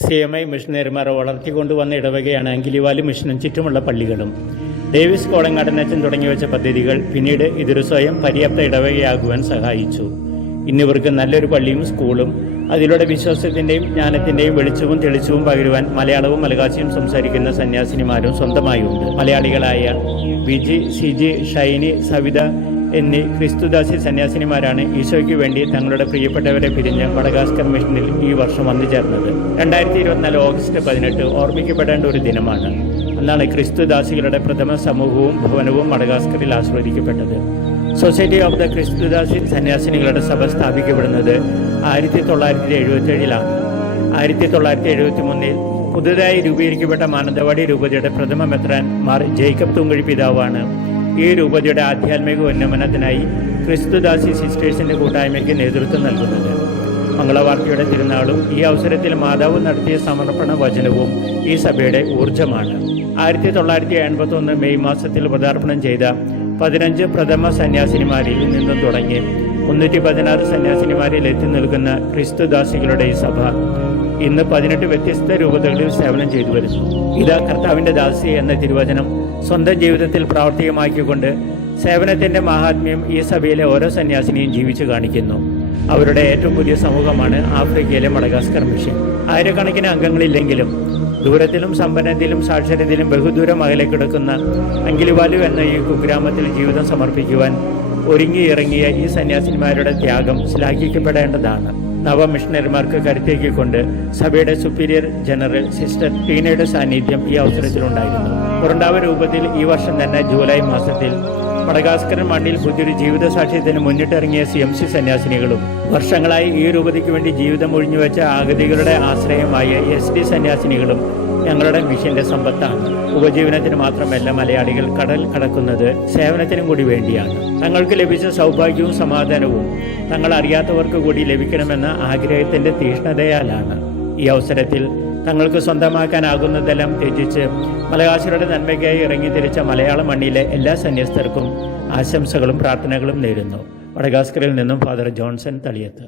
CMI മിഷനറിമാർ വളർത്തിക്കൊണ്ടുവന്ന ഇടവകയാണ് അങ്കിലിവാലി മിഷനും ചുറ്റുമുള്ള പള്ളികളും. ഡേവിസ് കോളങ്ങാടനച്ചൻ തുടങ്ങിവെച്ച പദ്ധതികൾ പിന്നീട് ഇതൊരു സ്വയം പര്യാപ്ത ഇടവകയാകുവാൻ സഹായിച്ചു. ഇന്നിവർക്ക് നല്ലൊരു പള്ളിയും സ്കൂളും അതിലൂടെ വിശ്വാസത്തിൻ്റെയും ജ്ഞാനത്തിൻ്റെയും വെളിച്ചവും തെളിച്ചവും പകരുവാൻ മലയാളവും മലയാളവും സംസാരിക്കുന്ന സന്യാസിനിമാരും സ്വന്തമായുണ്ട്. മലയാളികളായ വിജി, സിജി, ഷൈനി, സവിത എന്നീ ക്രിസ്തുദാസി സന്യാസിനിമാരാണ് ഈശോയ്ക്ക് വേണ്ടി തങ്ങളുടെ പ്രിയപ്പെട്ടവരെ പിരിഞ്ഞ് മഡഗാസ്കർ മിഷനിൽ ഈ വർഷം വന്നു ചേർന്നത്. 2024 ഓഗസ്റ്റ് 18 ഓർമ്മിക്കപ്പെടേണ്ട ഒരു ദിനമാണ്. അന്നാണ് ക്രിസ്തുദാസികളുടെ പ്രഥമ സമൂഹവും ഭവനവും മഡഗാസ്കറിൽ ആസ്വദിക്കപ്പെട്ടത്. സൊസൈറ്റി ഓഫ് ദ ക്രിസ്തുദാസി സന്യാസിനികളുടെ സഭ സ്ഥാപിക്കപ്പെടുന്നത് 1977 1973 പുതുതായി രൂപീകരിക്കപ്പെട്ട മാനന്തവാടി രൂപതയുടെ പ്രഥമ മെത്രാൻ മാർ ജേക്കബ് തൂങ്കഴി പിതാവാണ് ഈ രൂപതയുടെ ആധ്യാത്മിക ഉന്നമനത്തിനായി ക്രിസ്തുദാസി സിസ്റ്റേഴ്സിന്റെ കൂട്ടായ്മയ്ക്ക് നേതൃത്വം നൽകുന്നത്. മംഗളവാർത്തയുടെ തിരുനാളും ഈ അവസരത്തിൽ മാതാവ് നടത്തിയ സമർപ്പണ വചനവും ഈ സഭയുടെ ഊർജ്ജമാണ്. 1981 മെയ് മാസത്തിൽ പദാർപ്പണം ചെയ്ത 15 പ്രഥമ സന്യാസിനിമാരിൽ നിന്നും തുടങ്ങി 316 സന്യാസിനിമാരിൽ എത്തി നിൽക്കുന്ന ക്രിസ്തുദാസികളുടെ ഈ സഭ ഇന്ന് 18 വ്യത്യസ്ത രൂപതകളിൽ സേവനം ചെയ്തു വരുന്നു. ഇതാ കർത്താവിൻ്റെ ദാസി എന്ന തിരുവചനം സ്വന്തം ജീവിതത്തിൽ പ്രാവർത്തികമാക്കിക്കൊണ്ട് സേവനത്തിൻ്റെ മഹാത്മ്യം ഈ സഭയിലെ ഓരോ സന്യാസിനിയും ജീവിച്ചു കാണിക്കുന്നു. അവരുടെ ഏറ്റവും പുതിയ സമൂഹമാണ് ആഫ്രിക്കയിലെ മഡഗാസ്കർ മിഷൻ. ആയിരക്കണക്കിന് അംഗങ്ങളില്ലെങ്കിലും ദൂരത്തിലും സമ്പന്നത്തിലും സാക്ഷരതയിലും ബഹുദൂരം അകലെ കിടക്കുന്ന അങ്കിലിവാലു എന്ന ഈ കുഗ്രാമത്തിൽ ജീവിതം സമർപ്പിക്കുവാൻ ഒരുങ്ങിയിറങ്ങിയ ഈ സന്യാസിനിമാരുടെ ത്യാഗം ശ്ലാഘിക്കപ്പെടേണ്ടതാണ്. നവ മിഷണറിമാർക്ക് കരുത്തേക്കിക്കൊണ്ട് സഭയുടെ സുപ്പീരിയർ ജനറൽ സിസ്റ്റർ ടീനയുടെ സാന്നിധ്യം ഈ അവസരത്തിലുണ്ടായിരുന്നു. പുറണ്ടാവ രൂപത്തിൽ ഈ വർഷം തന്നെ ജൂലൈ മാസത്തിൽ മഡഗാസ്കരൻ മണ്ണിൽ പുതിയൊരു ജീവിത സാക്ഷ്യത്തിന് മുന്നിട്ടിറങ്ങിയ CMC സന്യാസിനികളും വർഷങ്ങളായി ഈ രൂപതയ്ക്ക് വേണ്ടി ജീവിതം ഒഴിഞ്ഞുവെച്ച ആഗതികളുടെ ആശ്രയമായ SD സന്യാസിനികളും ഞങ്ങളുടെ മിഷന്റെ സമ്പത്താണ്. ഉപജീവനത്തിന് മാത്രമല്ല മലയാളികൾ കടൽ കടക്കുന്നത് സേവനത്തിനും കൂടി വേണ്ടിയാണ്. തങ്ങൾക്ക് ലഭിച്ച സൗഭാഗ്യവും സമാധാനവും തങ്ങൾ അറിയാത്തവർക്ക് കൂടി ലഭിക്കണമെന്ന ആഗ്രഹത്തിന്റെ തീഷ്ണതയാലാണ്. ഈ അവസരത്തിൽ തങ്ങൾക്ക് സ്വന്തമാക്കാനാകുന്നതെല്ലാം ത്യജിച്ച് മലയാളികളുടെ നന്മയ്ക്കായി ഇറങ്ങിത്തിരിച്ച മലയാള മണ്ണിലെ എല്ലാ സന്യസ്തർക്കും ആശംസകളും പ്രാർത്ഥനകളും നേരുന്നു. മഡഗാസ്കറിൽ നിന്നും ഫാദർ ജോൺസൺ തളിയത്ത്.